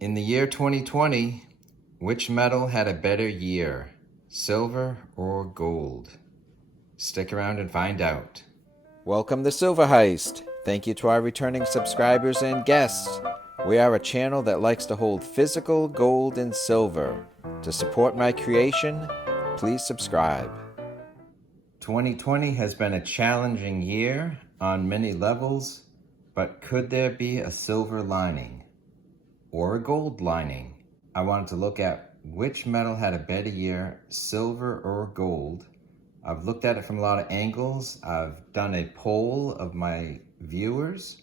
In the year 2020, which metal had a better year, silver or gold? Stick around and find out. Welcome to Silver Heist. Thank you to our returning subscribers and guests. We are a channel that likes to hold physical gold and silver. To support my creation, please subscribe. 2020 has been a challenging year on many levels, but could there be a silver lining? Or a gold lining? I wanted to look at which metal had a better year, silver or gold. I've looked at it from a lot of angles. I've done a poll of my viewers.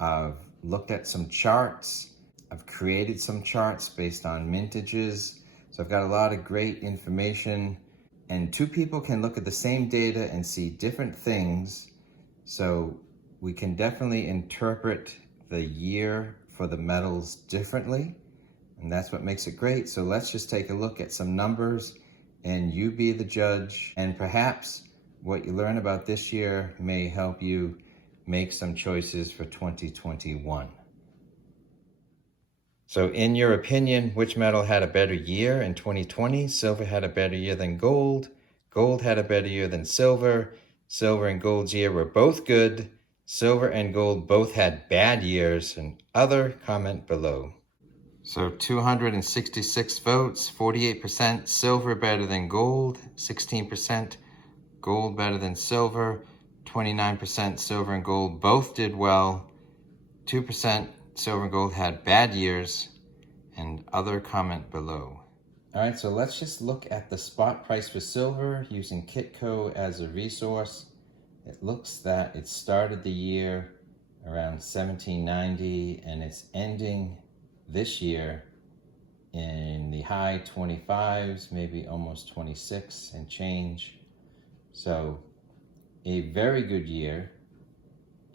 I've looked at some charts. I've created some charts based on mintages. So I've got a lot of great information, and two people can look at the same data and see different things. So we can definitely interpret the year for the metals differently, and that's what makes it great. So let's just take a look at some numbers and you be the judge, and perhaps what you learn about this year may help you make some choices for 2021. So in your opinion, which metal had a better year in 2020? Silver had a better year than gold. Gold had a better year than silver. Silver and gold's year were both good. Silver and gold both had bad years, and other comment below. So 266 votes, 48% silver better than gold, 16% gold better than silver, 29% silver and gold both did well, 2% silver and gold had bad years, and other comment below. All right, so let's just look at the spot price for silver using Kitco as a resource. It looks that it started the year around 1790 and it's ending this year in the high 25s, maybe almost 26 and change. So a very good year.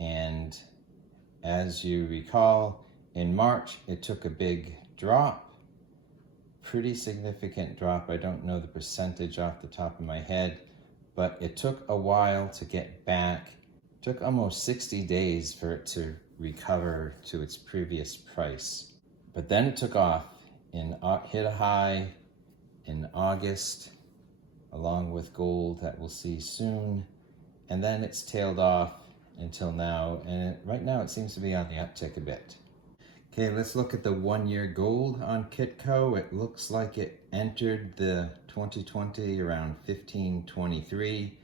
And as you recall, in March, it took a big drop, pretty significant drop. I don't know the percentage off the top of my head, but it took a while to get back. It took almost 60 days for it to recover to its previous price. But then it took off and hit a high in August, along with gold that we'll see soon. And then it's tailed off until now. And right now it seems to be on the uptick a bit. Okay, let's look at the 1 year gold on Kitco. It looks like it entered the 2020 around 1523,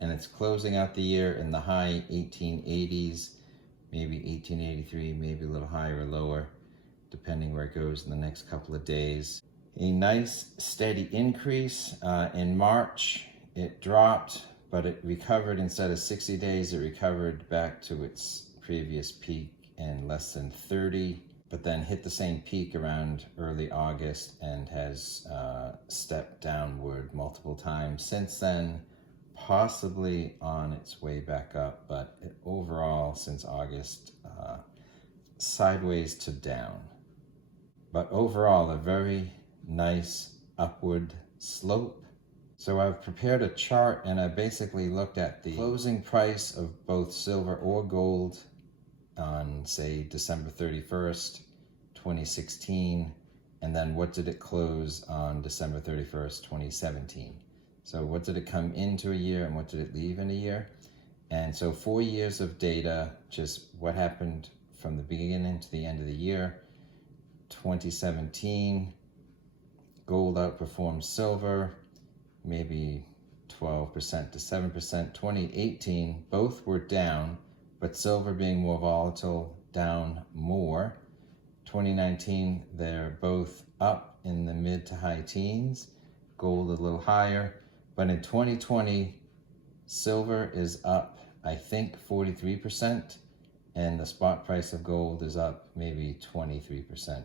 and it's closing out the year in the high 1880s, maybe 1883, maybe a little higher or lower, depending where it goes in the next couple of days. A nice steady increase. In March, it dropped, but it recovered. Instead of 60 days, it recovered back to its previous peak in less than 30. But then hit the same peak around early August and has stepped downward multiple times since then, possibly on its way back up, but overall since August, sideways to down. But overall, a very nice upward slope. So I've prepared a chart and I basically looked at the closing price of both silver or gold on, say, December 31st, 2016, and then what did it close on December 31st, 2017. So what did it come into a year and what did it leave in a year? And so 4 years of data, just what happened from the beginning to the end of the year. 2017, gold outperformed silver, maybe 12% to 7%. 2018, both were down, but silver being more volatile, down more. 2019, they're both up in the mid to high teens, gold a little higher. But in 2020, silver is up, I think, 43%, and the spot price of gold is up maybe 23%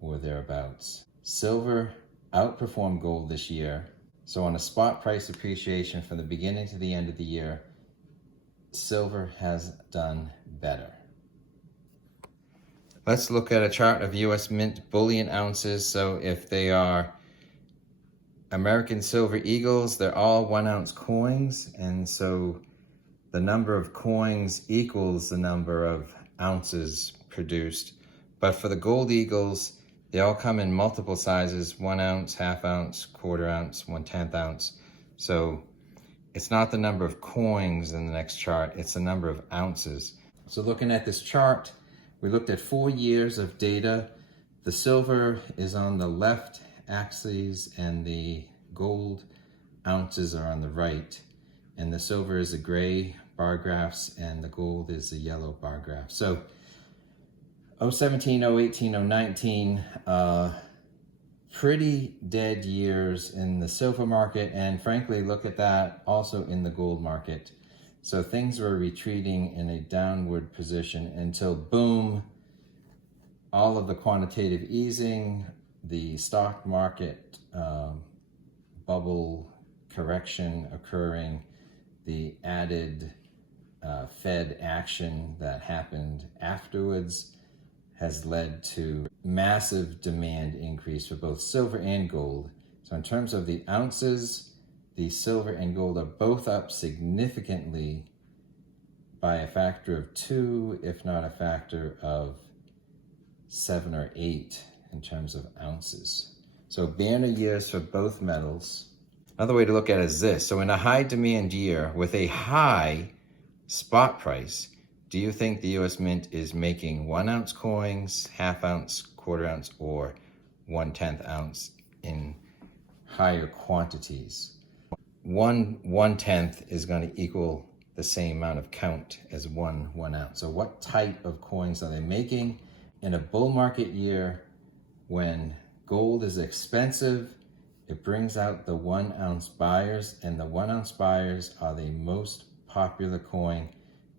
or thereabouts. Silver outperformed gold this year. So on a spot price appreciation from the beginning to the end of the year, silver has done better. Let's look at a chart of US Mint Bullion ounces. So if they are American Silver Eagles, they're all 1 ounce coins. And so the number of coins equals the number of ounces produced. But for the gold eagles, they all come in multiple sizes: 1 ounce, half ounce, quarter ounce, 1/10 ounce. So it's not the number of coins in the next chart, it's the number of ounces. So looking at this chart, we looked at 4 years of data. The silver is on the left axis and the gold ounces are on the right. And the silver is the gray bar graphs and the gold is the yellow bar graph. So 017, 018, 019, pretty dead years in the silver market, and frankly, look at that also in the gold market. So things were retreating in a downward position until boom, all of the quantitative easing, the stock market bubble correction occurring, the added Fed action that happened afterwards has led to massive demand increase for both silver and gold. So in terms of the ounces, the silver and gold are both up significantly by a factor of 2, if not a factor of 7 or 8 in terms of ounces. So banner years for both metals. Another way to look at it is this. So in a high demand year with a high spot price, do you think the US Mint is making 1 ounce coins, half ounce, quarter ounce, or 1/10 ounce in higher quantities? 1/10 is going to equal the same amount of count as 1 ounce. So what type of coins are they making? In a bull market year, when gold is expensive, it brings out the 1 ounce buyers, and the 1 ounce buyers are the most popular coin.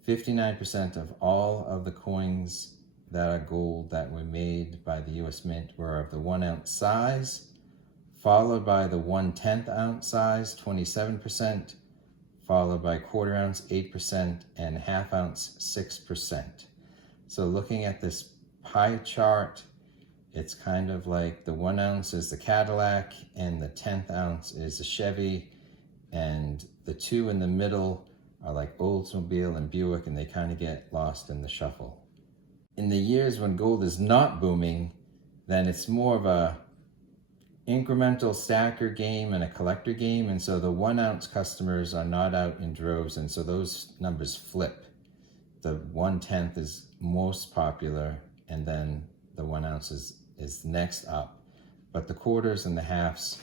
59% of all of the coins that are gold that were made by the US Mint were of the 1 ounce size, followed by the 1/10 ounce size, 27%, followed by quarter ounce, 8%, and half ounce, 6%. So looking at this pie chart, it's kind of like the 1 ounce is the Cadillac and the 10th ounce is the Chevy, and the two in the middle are like Oldsmobile and Buick, and they kind of get lost in the shuffle. In the years when gold is not booming, then it's more of a incremental stacker game and a collector game, and so the 1 ounce customers are not out in droves, and so those numbers flip. The 1/10 is most popular, and then the 1 ounce is next up, but the quarters and the halves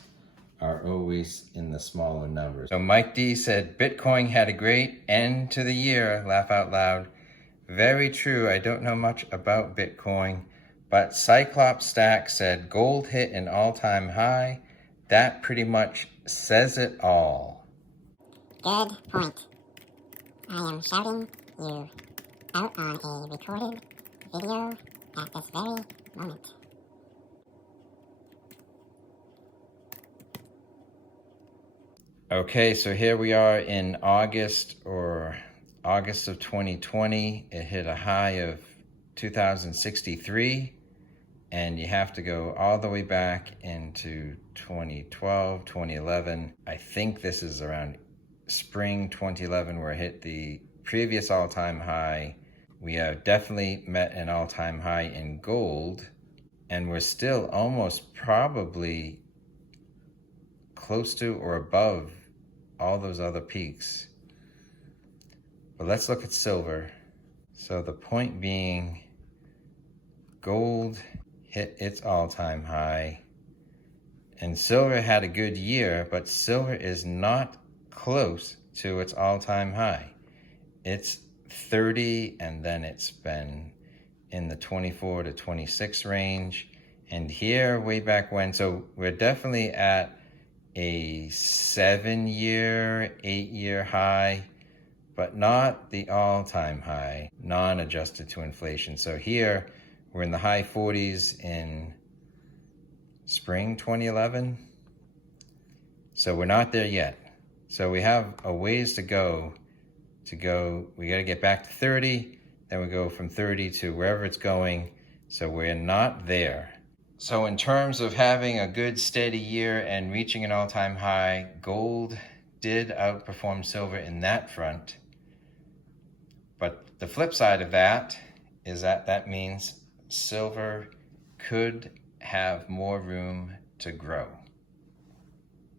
are always in the smaller numbers. So Mike D said, Bitcoin had a great end to the year, laugh out loud. Very true, I don't know much about Bitcoin, but Cyclops Stack said gold hit an all-time high. That pretty much says it all. Good point. I am shouting you out on a recorded video at this very moment. Okay, so here we are in August of 2020. It hit a high of 2,063, and you have to go all the way back into 2012, 2011. I think this is around spring 2011 where it hit the previous all-time high. We have definitely met an all-time high in gold, and we're still almost probably close to or above all those other peaks. But let's look at silver. So the point being, gold hit its all-time high, and silver had a good year, but silver is not close to its all-time high. It's 30, and then it's been in the 24 to 26 range, and here way back when, so we're definitely at a 7-year, 8-year high, but not the all-time high, non-adjusted to inflation. So here we're in the high 40s in spring 2011. So we're not there yet. So we have a ways to go. We got to get back to 30, then we go from 30 to wherever it's going. So we're not there. So in terms of having a good steady year and reaching an all-time high, gold did outperform silver in that front. But the flip side of that is that means silver could have more room to grow.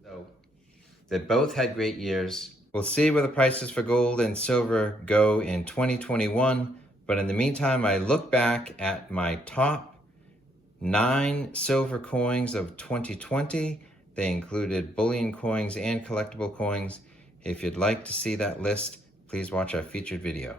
So they both had great years. We'll see where the prices for gold and silver go in 2021. But in the meantime, I look back at my top 9 silver coins of 2020. They included bullion coins and collectible coins. If you'd like to see that list, please watch our featured video.